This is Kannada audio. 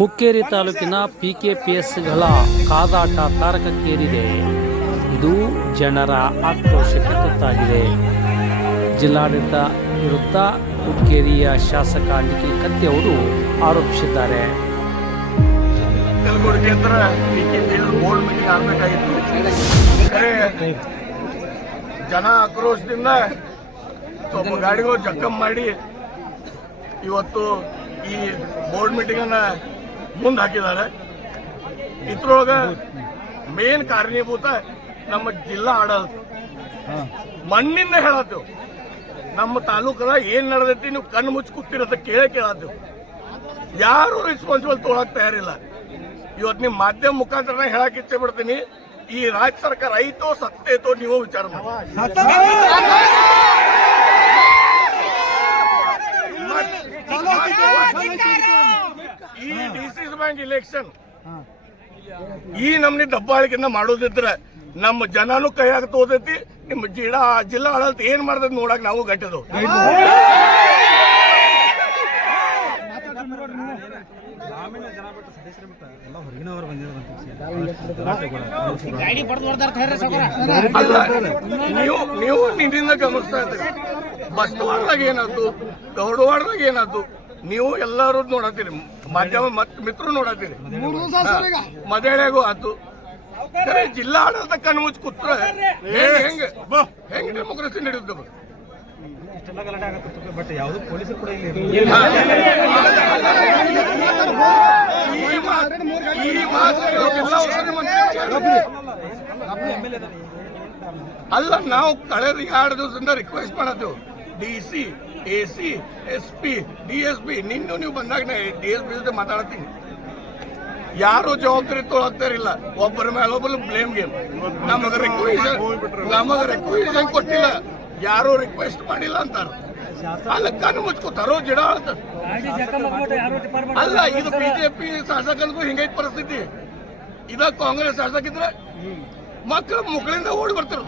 ಹುಕ್ಕೇರಿ ತಾಲೂಕಿನ ಪಿಕೆಪಿಎಸ್ಗಳ ಕಾದಾಟ ತಾರಕಕ್ಕೇರಿದೆ. ಇದು ಜನರ ಆಕ್ರೋಶಕ್ಕೆ ತುತ್ತಾಗಿದೆ. ಜಿಲ್ಲಾಡಳಿತ ವಿರುದ್ಧ ಹುಕ್ಕೇರಿಯ ಶಾಸಕ ನಿಖಿಲ್ ಕತ್ತಿ ಅವರು ಆರೋಪಿಸಿದ್ದಾರೆ. ಕಲಬುರಗಿ ಹತ್ರ ಬೋರ್ಡ್ ಮೀಟಿಂಗ್ ಆಗಬೇಕಾಗಿತ್ತು. ಜನ ಆಕ್ರೋಶದಿಂದ ಸ್ವಲ್ಪ ಗಾಡಿಗಳು ಜಖಂ ಮಾಡಿ ಇವತ್ತು ಈ ಬೋರ್ಡ್ ಮೀಟಿಂಗನ್ನ ಮುಂದೆ ಹಾಕಿದ್ದಾರೆ. ಇದ್ರೊಳಗೆ ಮೇನ್ ಕಾರಣೀಭೂತ ನಮ್ಮ ಜಿಲ್ಲಾ ಆಡಳಿತ. ಮಣ್ಣಿಂದ ಹೇಳತ್ತೇವೆ, ನಮ್ಮ ತಾಲೂಕದಾಗ ಏನ್ ನಡೆದೈತಿ ನೀವು ಕಣ್ಣು ಮುಚ್ಚಿ ಕೂತಿರತ್ತ ಕೇಳತ್ತೇವೆ. ಯಾರು ರೆಸ್ಪಾನ್ಸಿಬಲ್ ತೊಗೊಳಕ್ ತಯಾರಿಲ್ಲ. ಇವತ್ತು ನಿಮ್ಮ ಮಾಧ್ಯಮ ಮುಖಾಂತರ ಹೇಳಕ್ ಇಚ್ಛೆ ಬಿಡ್ತೀನಿ, ಈ ರಾಜ್ಯ ಸರ್ಕಾರ ಐತೋ ಸತ್ತೈತೋ ನೀವು ವಿಚಾರ ಮಾಡಿ. ಈ ಡಿಸಿಸಿ ಬ್ಯಾಂಕ್ ಇಲೆಕ್ಷನ್ ಈ ನಮ್ನಿ ದಬ್ಬಾಳಿಕೆಯಿಂದ ಮಾಡೋದಿದ್ರೆ ನಮ್ಮ ಜನನು ಕೈಯಾಗ ತೋದೈತಿ. ನಿಮ್ಮ ಜಿಲ್ಲಾ ಆಡಳಿತ ಏನ್ ಮಾಡ್ತೈತಿ ನೋಡಕ್ ನಾವು ಗಟ್ಟಿದವು. ನೀವು ನಿನ್ನಿಂದ ಗಮನಿಸ್ತಾ ಇದ್ದೀರಿ. ಬಸ್ತವಾಡದಾಗ ಏನಾಯ್ತು, ಗೌಡವಾಡದಾಗ ಏನಾಯ್ತು, ನೀವು ಎಲ್ಲರೂ ನೋಡತ್ತೀರಿ, ಮಾಧ್ಯಮ ಮಿತ್ರರು ನೋಡತ್ತೀರಿ. ಮದೇಳೆಗೂ ಆಯ್ತು. ಜಿಲ್ಲಾ ಆಡಳಿತ ಕಣ್ಣು ಮುಚ್ಚಿ ಕೂತ್ರೆ ಹೆಂಗ್ ಡೆಮೋಕ್ರಸಿ ನಡೆಯುತ್ತೆ? ಅಲ್ಲ, ನಾವು ಕಳೆದ 2 ದಿವಸದಿಂದ ರಿಕ್ವೆಸ್ಟ್ ಮಾಡತ್ತೇವೆ. DC, AC, SP, DSP. ನಿನ್ನೂ ನೀವು ಬಂದಾಗ DSP ಜೊತೆ ಮಾತಾಡ್ತೀನಿ. ಯಾರು ಜವಾಬ್ದಾರಿ ತೊಗೊಳಕ್ತಾರಿಲ್ಲ. ಒಬ್ಬರ ಮೇಲೆ ಒಬ್ಬರು ಬ್ಲೇಮ್ ಗೇಮ್. ನಮಗ ರಿಕ್ವೆಷನ್ ಕೊಟ್ಟಿಲ್ಲ, ಯಾರು ರಿಕ್ವೆಸ್ಟ್ ಮಾಡಿಲ್ಲ ಅಂತಾರ. ಅಲ್ಲ, ಕಣ್ಣು ಮುಚ್ಕೋತಾರೋ ಜಿಡ ಅಂತ. ಅಲ್ಲ, ಇದು ಬಿಜೆಪಿ ಶಾಸಕರಿಗೂ ಹಿಂಗೈತ್ ಪರಿಸ್ಥಿತಿ. ಇದ ಕಾಂಗ್ರೆಸ್ ಶಾಸಕ ಇದ್ರೆ ಮಕ್ಕಳು ಮುಕ್ಕಳಿಂದ ಓಡಿ ಬರ್ತಾರ.